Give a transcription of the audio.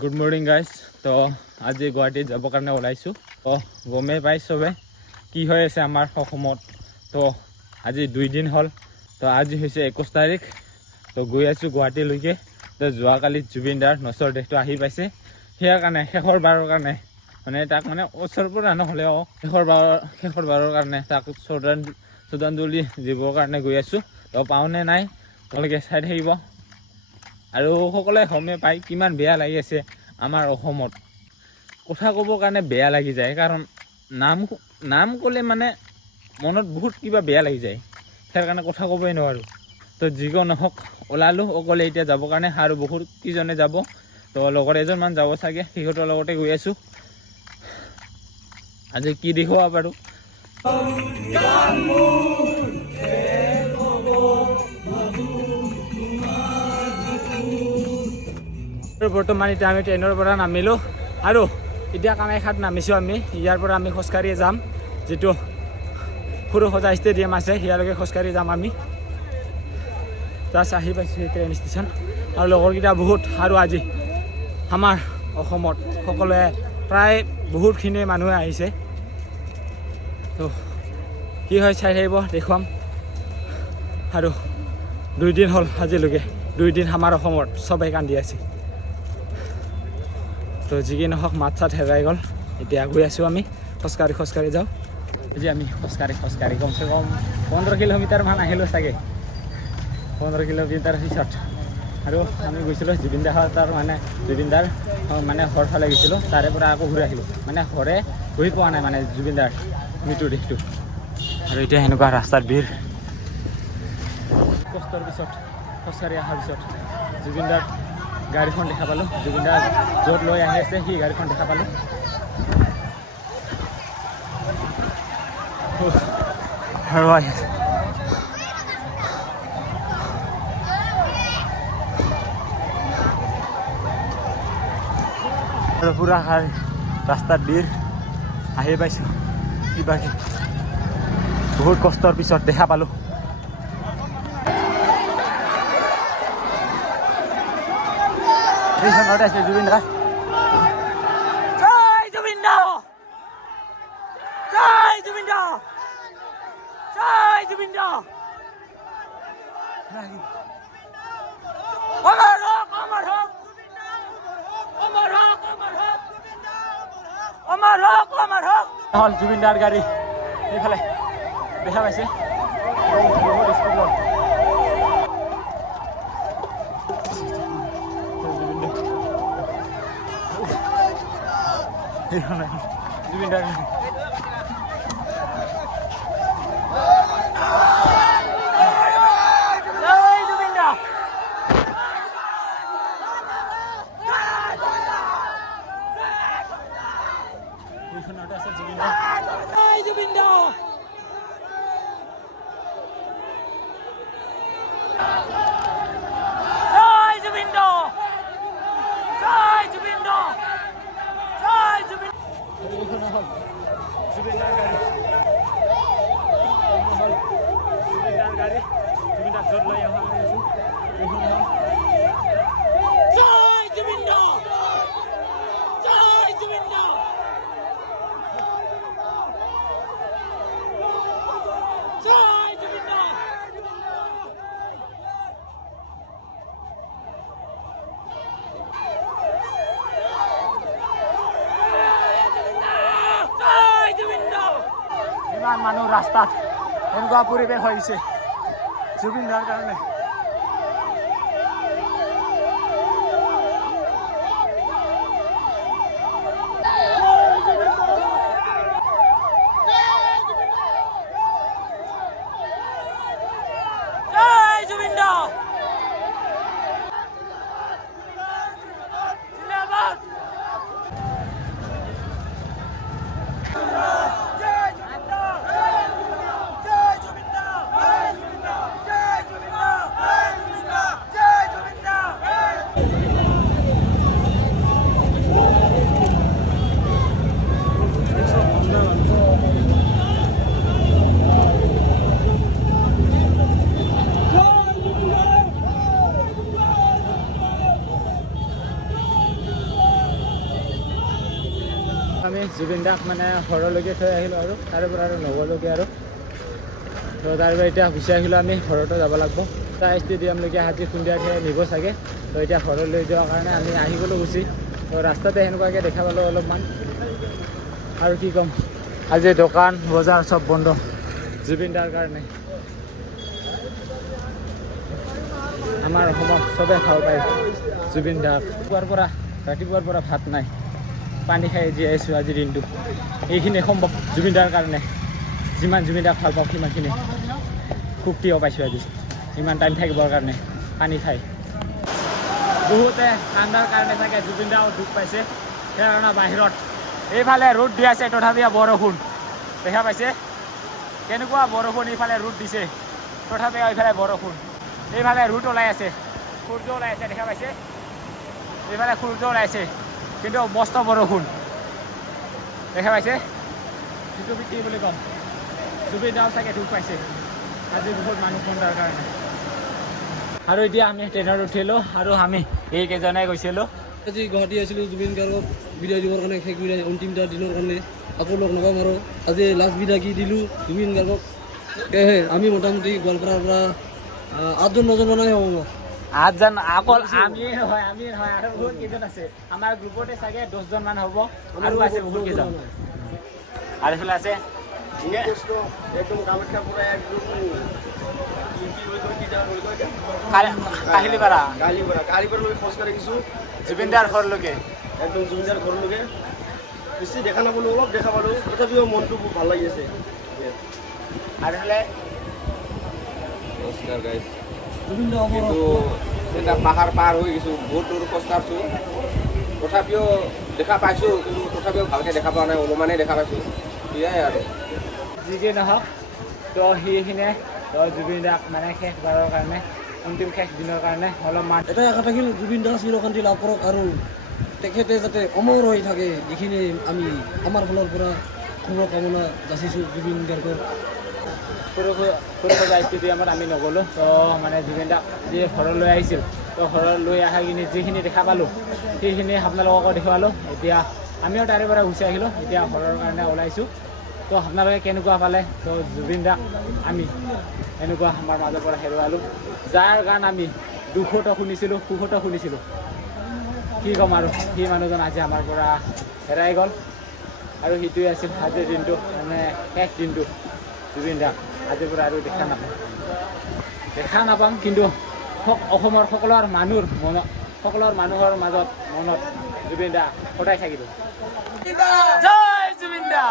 Good morning guys. তো আজি গুৱাহাটীত যাবৰ কাৰণে ওলাইছোঁ। তো গমেই পাই চবে কি হৈ আছে আমাৰ অসমত। তো আজি 2 দিন হ'ল। তো আজি হৈছে 21 তাৰিখ। তো গৈ আছোঁ গুৱাহাটীলৈকে। তো যোৱাকালি জুবিন দাৰ নচৰ দেশটো আহি পাইছে। সেয়াৰ কাৰণে শেষৰবাৰৰ কাৰণে মানে তাক মানে ওচৰৰ পৰা নহ'লেও শেষৰবাৰৰ কাৰণে তাক শ্ৰদ্ধাঞ্জলি দিবৰ কাৰণে গৈ আছোঁ। তো পাওঁনে নাই তোমালোকে চাই থাকিব। আৰু সকলোৱে গমে পায় কিমান বেয়া লাগি আছে আমাৰ অসমত। কথা ক'বৰ কাৰণে বেয়া লাগি যায়, কাৰণ নাম ক'লে মানে মনত বহুত কিবা বেয়া লাগি যায়। সেই কাৰণে কথা ক'বই নোৱাৰোঁ। তো যিকোনো নহওক ওলালোঁ অকলে এতিয়া যাবৰ কাৰণে, আৰু বহুত কিজনে যাব। তো লগৰ এজনমান যাব চাগে, সিহঁতৰ লগতে গৈ আছোঁ। আজি কি দেখুৱাব পাৰোঁ। বৰ্তমান এতিয়া আমি ট্ৰেইনৰ পৰা নামিলোঁ আৰু এতিয়া কামাখ্যাত নামিছোঁ আমি। ইয়াৰ পৰা আমি খোজকাঢ়ি যাম, যিটো সৰু-সজা ষ্টেডিয়াম আছে ইয়ালৈকে খোজকাঢ়ি যাম আমি। জাষ্ট আহি পাইছোঁ ট্ৰেইন ষ্টেচন, আৰু লগৰকেইটা বহুত। আৰু আজি আমাৰ অসমত সকলোৱে প্ৰায় বহুতখিনি মানুহে আহিছে। তো কি হয় চাই থাকিব, দেখুৱাম। আৰু 2 দিন হ'ল আজিলৈকে, 2 দিন আমাৰ অসমত চবেই কান্দি আছে। তো যিকি নহওক মাত চাত হেৰাই গ'ল। এতিয়া গৈ আছোঁ আমি খোজকাঢ়ি যাওঁ। আজি আমি খোজকাঢ়ি কমচে কম 15 কিলোমিটাৰমান আহিলোঁ চাগে। 15 কিলোমিটাৰ পিছত আৰু আমি গৈছিলোঁ জুবিন দাৰ মানে ঘৰ ফালে গৈছিলোঁ। তাৰে পৰা আকৌ ঘূৰি আহিলোঁ, মানে ঘৰে ঘূৰি পোৱা নাই মানে জুবিন দাৰ মৃত্যুৰ দিশটো। আৰু এতিয়া সেনেকুৱা ৰাস্তাত ভিৰ। কষ্টৰ পিছত খোজকাঢ়ি অহাৰ পিছত জুবিন দাৰ গাড়ীখন দেখা পালোঁ। জুবিন দা য'ত লৈ আহি আছে সেই গাড়ীখন দেখা পালোঁ। আৰু পুৰা ৰাস্তাত ভিৰ। আহি পাইছোঁ কিবা বহুত কষ্টৰ পিছত দেখা পালোঁ। জুবিন দা, জয় জুবিন দা, জয় জুবিন দা, জয় জুবিন দা। অমৰ হক, অমৰ হক, অমৰ হক, অমৰ হক, অমৰ হক, অমৰ হক। হ'ল জুবিন দাৰ গাড়ী এইফালে দেখা পাইছে। বহুত স্পীড হ'ল। জুবিন দাৰ গাড়ী জুবিন দাক য'ত লৈ অহা হৈছোঁ। জয় জুবিন দা, জয় জুবিন দা, জয় জুবিন দা। ইমান মানুহ ৰাস্তাত, এনেকুৱা পৰিৱেশ হৈছে জুবিন দাৰ কাৰণে। জুবিন দাক মানে ঘৰলৈকে থৈ আহিলোঁ আৰু তাৰে পৰা আৰু নগ'লোগৈ আৰু তো তাৰ পৰা এতিয়া গুচি আহিলোঁ আমি ঘৰতো যাব লাগিব তাৰ ষ্টেডিয়ামলৈকে আজি সন্ধিয়াকৈ নিব চাগে তো এতিয়া ঘৰলৈ যোৱাৰ কাৰণে আমি আহি গ'লোঁ গুচি তো ৰাস্তাতে সেনেকুৱাকৈ দেখা পালোঁ অলপমান আৰু কি ক'ম আজি দোকান বজাৰ চব বন্ধ জুবিন দাৰ কাৰণে আমাৰ অসমত চবে ভাল পায় জুবিন দাক ৰাতিপুৱাৰ পৰা ভাত নাই পানী খাই জীয়াই আছোঁ আজিৰ দিনটো এইখিনি সম্ভৱ জুবিন দাৰ কাৰণে যিমান জুবিন দাক ভাল পাওঁ সিমানখিনি শক্তিও পাইছোঁ আজি ইমান টাইম থাকিবৰ কাৰণে পানী খাই বহুতে ঠাণ্ডাৰ কাৰণে চাগে জুবিন দাও দুখ পাইছে সেইকাৰণে বাহিৰত এইফালে ৰ'দ দি আছে তথাপিও বৰষুণ দেখা পাইছে কেনেকুৱা বৰষুণ এইফালে ৰ'দ দিছে তথাপিও এইফালে বৰষুণ এইফালে ৰ'দ ওলাই আছে সূৰ্য ওলাই আছে দেখা পাইছে এইফালে সূৰ্য ওলাইছে কিন্তু মস্ত বৰষুণ দেখা পাইছে সেইটো কি বুলি ক'ম জুবিন দাও চাগে দুখ পাইছে আজি বহুত মানুহ খুন্দাৰ কাৰণে আৰু এতিয়া আমি ট্ৰেইনত উঠিলোঁ আৰু আমি এইকেইজনে গৈছিলোঁ আজি গুৱাহাটী আছিলোঁ জুবিন গাৰ্গক বিদায় দিবৰ কাৰণে শেষ বিদায় অন্তিমটা দিনৰ কাৰণে আকৌ লগ নাপাম আৰু আজি লাষ্ট বিদায় কি দিলোঁ জুবিন গাৰ্গক সেয়েহে আমি মোটামুটি গোৱালপাৰাৰ পৰা 8-9জন মানহে হ'ব 8জন অকল আমি নহয় আৰু বহুত কেইজন আছে আমাৰ গ্ৰুপতে চাগে 10জন মান হ'ব আৰু আছে বহুত কেইজন আৰু এইফালে আছে একদম কামাখ্যা পৰা একদম কাহিলীপাৰা কাহিলীপাৰালৈকে খোজ কাঢ়ি গৈছোঁ জুবিন দাৰ ঘৰলৈকে একদম জুবিন দাৰ ঘৰলৈকে বেছি দেখা নাপালোঁ অলপ দেখা পালোঁ তথাপিও মনটো বহুত ভাল লাগি আছে আৰু এইফালে নমস্কাৰ গাইজ জুবিন দা কিন্তু এটা পাহাৰ পাৰ হৈ গৈছোঁ বহুত দূৰ খোজ কাঢ়ছোঁ তথাপিও দেখা পাইছোঁ কিন্তু তথাপিও ভালকৈ দেখা পোৱা নাই অনুমানেই দেখা পাইছোঁ সেয়াই আৰু যি কি নহওক তো সেইখিনিয়ে তো জুবিন দাক মানে শেষ বাৰৰ কাৰণে অন্তিম শেষ দিনৰ কাৰণে অলপমান এটাই আশা থাকিল জুবিন দাস চিৰশান্তি লাভ কৰক আৰু তেখেতে যাতে অমৰ হৈ থাকে এইখিনি আমি আমাৰ ফালৰ পৰা শুভকামনা যাচিছোঁ জুবিন গাৰ্গৰ সৰুসজা ষ্টেডিয়ামত আমি নগ'লোঁ তো মানে জুবিন দাক যি ঘৰলৈ আহিছিল তো ঘৰলৈ আহি যিখিনি দেখা পালোঁ সেইখিনি আপোনালোককো দেখুৱালোঁ এতিয়া আমিও তাৰে পৰা গুচি আহিলোঁ এতিয়া ঘৰৰ কাৰণে ওলাইছোঁ তো আপোনালোকে কেনেকুৱা পালে তো জুবিন দাক আমি এনেকুৱা আমাৰ মাজৰ পৰা হেৰুৱালোঁ যাৰ গান আমি দুখতো শুনিছিলোঁ সুখতো শুনিছিলোঁ কি ক'ম আৰু সেই মানুহজন আজি আমাৰ পৰা হেৰাই গ'ল আৰু সেইটোৱে আছিল আজিৰ দিনটো মানে শেষ দিনটো জুবিন দাক আজিৰ পৰা আৰু দেখা নাপাম কিন্তু অসমৰ সকলোৰ মানুহৰ মাজত মনত জুবিন দা সদায় থাকিব জয় জুবিন দা